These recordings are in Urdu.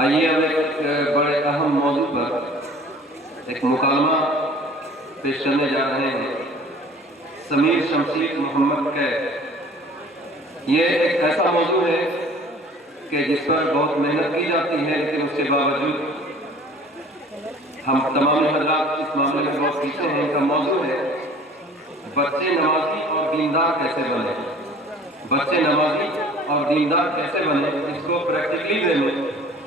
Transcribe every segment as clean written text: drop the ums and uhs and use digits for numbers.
آئیے ہم ایک بڑے اہم موضوع پر ایک مکالمہ پیش کرنے جا رہے ہیں۔ سمیر شمشیر محمد کیف، یہ ایک ایسا موضوع ہے کہ جس پر بہت محنت کی جاتی ہے، لیکن اس کے باوجود ہم تمام حضرات اس معاملے میں بہت پیچھے ہیں۔ کا موضوع ہے بچے نمازی اور دیندار کیسے بنے۔ بچے نمازی اور دیندار کیسے بنے، اس کو پریکٹیکلی وے میں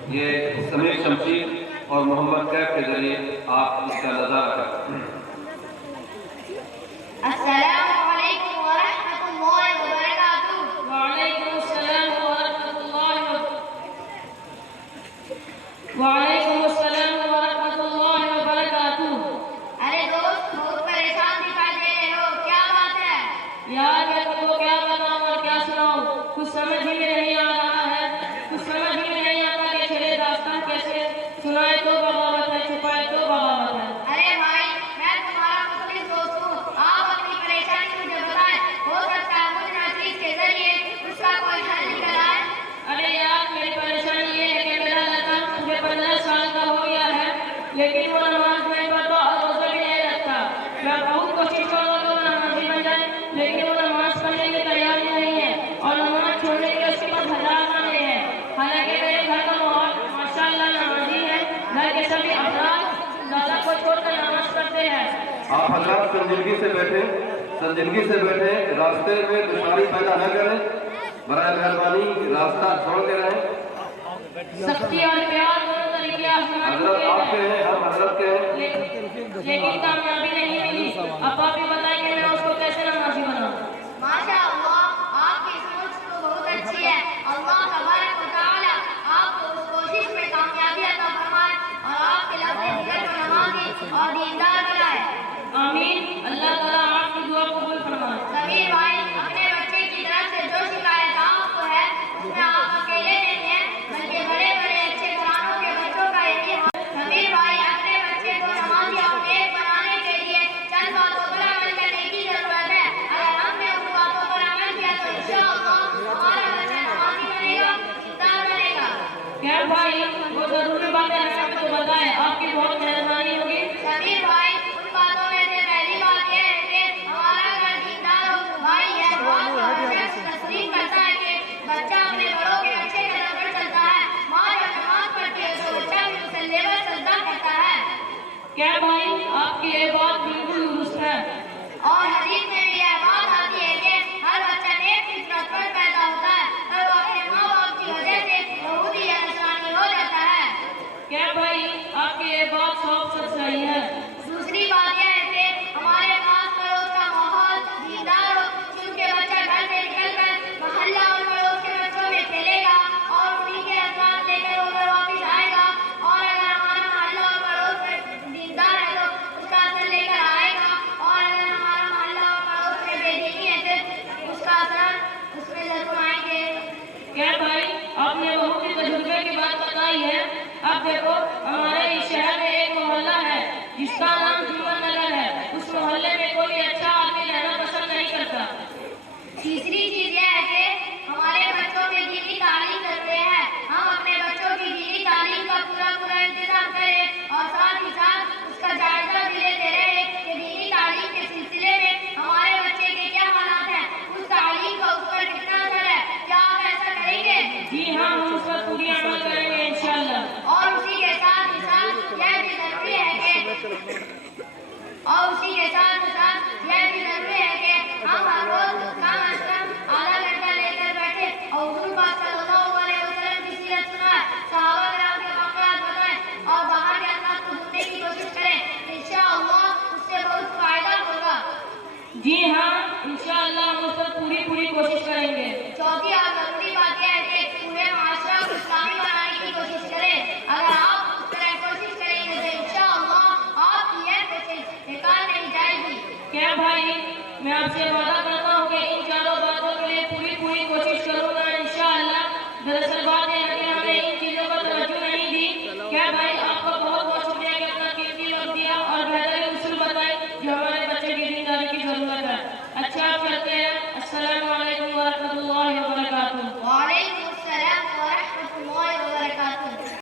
یہ سمیر شمشیر اور محمد کیف کے ذریعے آپ اس کا نظارہ کریں۔ السلام علیکم ورحمۃ اللہ وبرکاتہ۔ وعلیکم السلام ورحمۃ اللہ وعلیکم السلام ورحمۃ اللہ وبرکاتہ۔ ارے دوست، بہت پریشان دکھائی دے رہے ہو، کیا بات ہے؟ یار میں تم کو کیا بتاؤں اور کیا سناؤں، کچھ سمجھ ہی میں نہیں آ رہا ہے۔ کچھ سمجھ ہی میں نہیں آتا کہ چلے داستان کیسے سنائے تو بغاوت ہے، چھپائے تو بغاوت ہے۔ ارے بھائی، میں تمہارا مخلص دوست ہوں، آپ اپنی پریشانی مجھے بتائیں، ہو سکتا ہے مجھ نصیحت کے ذریعے اس کا کوئی حل نکل آئے۔ ارے یار، میری پریشانی یہ ہے کہ میرا لڑکا مجھے 15 سال کا ہو گیا ہے، لیکن وہ نماز نہیں پڑھتا اور روزہ بھی نہیں رکھتا۔ میں بہت کوشش کروں کہ وہ نمازی بن جائے، لیکن وہ نماز پڑھنے کی تیاری نہیں ہے اور نماز چھوڑنے کے اس کے پاس ہزار باتیں ہیں۔ حالانکہ میرے گھر کا ماحول ماشاءاللہ نمازی ہے، گھر کے سبھی افراد دادا کو چھوڑ کر نماز پڑھتے ہیں۔ آپ حضرات سنجیدگی سے بیٹھیں، راستے میں دشواری پیدا نہ کریں، برائے مہربانی راستہ چھوڑ کے رہیں۔ سختی اور پیار دونوں طریقے حضرت آپ کے ہیں، ہم حضرت کے ہیں۔ لیکن کامیابی نہیں ملی۔ اب آپ یہ بتائیں کہ میں اس کو کیسے نمازی بناؤں؟ ماشاء اللہ، آپ کی سوچ تو بہت اچھی ہے۔ اللہ تبارک و تعالی آپ کو اس کوشش میں کامیابی عطا فرمائے اور آپ کے لفظ جگر کو نمازی اور دیندار بنائے۔ آمین۔ اللہ تعالیٰ آپ کی دعا قبول فرمائے۔ سمیر بھائی، اپنے بچے کی طرف سے جو شکایت آپ کو ہے، اس میں آپ اکیلے نہیں ہیں، بلکہ بڑے بڑے اچھے گھرانوں کے بچوں کا یہی حال۔ سمیر بھائی، اپنے بچے کو نمازی اور نیک بنانے کے لیے چند باتوں پر عمل کرنے کی ضرورت ہے۔ اگر ہم نے ان باتوں پر عمل کیا تو انشاءاللہ ہمارا بچہ نمازی بنے گا، دیندار بنے گا۔ کیف بھائی، وہ ضروری باتیں ہمیں تو بتائیں، آپ کی بہت مہربانی ہوگی۔ سمیر بھائی، ان باتوں میں سے پہلی بات یہ ہے کہ ہمارا گھر دیندار اور بھائی ہے، بہت تسلیم کرتا ہے کہ بچہ اپنے بڑوں کے اچھے قدم پر چلتا ہے۔ ماں جب نماز پڑھتی ہے تو بچہ بھی مسلے پر سجدہ کرتا ہے۔ کیف بھائی، آپ کی یہ بات بالکل درست ہے۔ اور حدیث میں بھی یہ بات آتی ہے کہ ہر بچہ نیک فطرت پر پیدا ہوتا ہے، اور وہ اپنے ماں باپ کی وجہ سے یہودی یا نصرانی ہو جاتا ہے۔ کیف بھائی، آپ کی یہ بات 100% صحیح ہے۔ دوسری بات یہ ہے کہ ہمارے پاس پڑوس کا ماحول دیندار ہو، کیونکہ بچہ گھر سے نکل کر محلہ اور پڑوس کے بچوں میں کھیلے گا اور انہی کے اثرات لے کر وہ گھر واپس آئے گا، اور اگر ہمارا محلہ اور پڑوس میں دیندار ہے تو اس کا اثر لے کر آئے گا، اور اگر ہمارا محلہ اور پڑوس میں بے دینی ہے تو اس کا اثر اس میں ضرور آئیں گے۔ کیف بھائی، آپ نے بہت ہی تجربے کی بات بتائی ہے۔ اب دیکھو، ہمارے اس شہر میں ایک محلہ ہے جس کا نام جیون نگر ہے۔ اس محلے میں کوئی اچھا آدمی رہنا پسند نہیں کرتا۔ تیسری چیز یہ ہے کہ ہمارے بچوں میں دینی تعلیم ضروری ہے۔ ہم اپنے بچوں کی دینی تعلیم کا پورا انتظام کریں اور ساتھ ہی ساتھ اس کا جائزہ بھی لیتے رہیں کہ دینی تعلیم کے سلسلے میں ہمارے بچے کے کیا حالات ہیں، اس تعلیم کا اس پر کتنا اثر ہے۔ کیا آپ ایسا کریں گے؟ جی ہاں، ہم اس پر پوری عمل کریں گے انشاءاللہ۔ اور اسی کے ساتھ ہی ساتھ یہ بھی ضروری ہے کہ ہم ہر روز کم از کم آدھا گھنٹہ لے کر بیٹھے اور حضور پاک صلی اللہ علیہ وسلم کی سیرت سنائیں، صحابہ کرام کے واقعات بتائیں اور باہر کے اثرات کو ڈھونڈنے کی کوشش کریں۔ انشاءاللہ اس سے بہت فائدہ ہوگا۔ جی ہاں، انشاءاللہ ہم اس پر پوری کوشش کریں گے۔ چوتھی اور ضروری بات یہ ہے کہ پورے معاشرہ کو اسلامی بنانے کی کوشش کریں۔ اگر آپ اس طرح کوشش کریں گے تو انشاءاللہ آپ کی یہ کوشش بیکار نہیں جائے گی۔ کیا بھائی، میں آپ سے وعدہ کرتا ہوں کہ ان چاروں باتوں کے لیے پوری کوشش کروں گا انشاءاللہ۔ دراصل بات یہ ہے کہ ہم نے ان چیزوں پر توجہ نہیں دی۔ کیا بھائی،